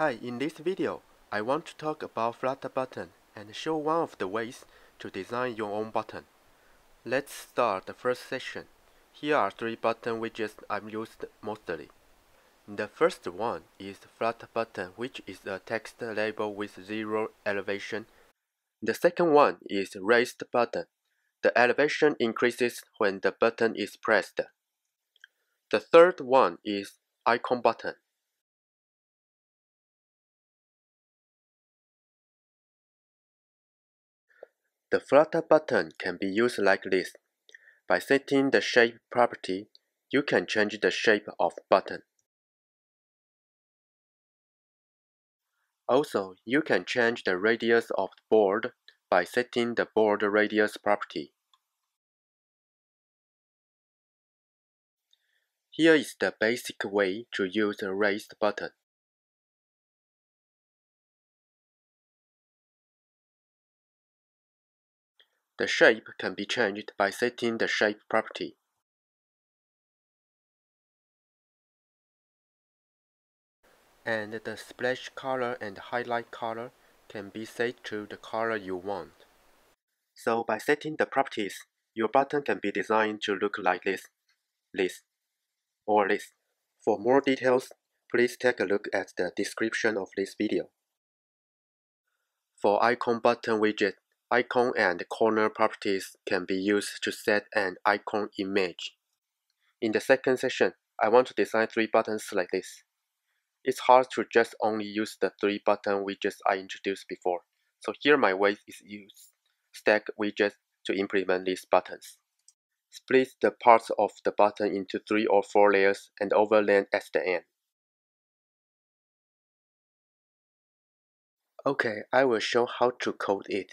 Hi, in this video, I want to talk about FlatButton and show one of the ways to design your own button. Let's start the first session. Here are three button widgets I've used mostly. The first one is FlatButton, which is a text label with 0 elevation. The second one is RaisedButton. The elevation increases when the button is pressed. The third one is IconButton. The Flutter button can be used like this. By setting the shape property, you can change the shape of button. Also, you can change the radius of the board by setting the board radius property. Here is the basic way to use a raised button. The shape can be changed by setting the shape property. And the splash color and highlight color can be set to the color you want. So by setting the properties, your button can be designed to look like this, or this. For more details, please take a look at the description of this video. For IconButton widget, icon and corner properties can be used to set an icon image. In the second session, I want to design three buttons like this. It's hard to just only use the three button widgets I introduced before, so here my way is use stack widgets to implement these buttons. Split the parts of the button into 3 or 4 layers and overlay at the end. Okay, I will show how to code it.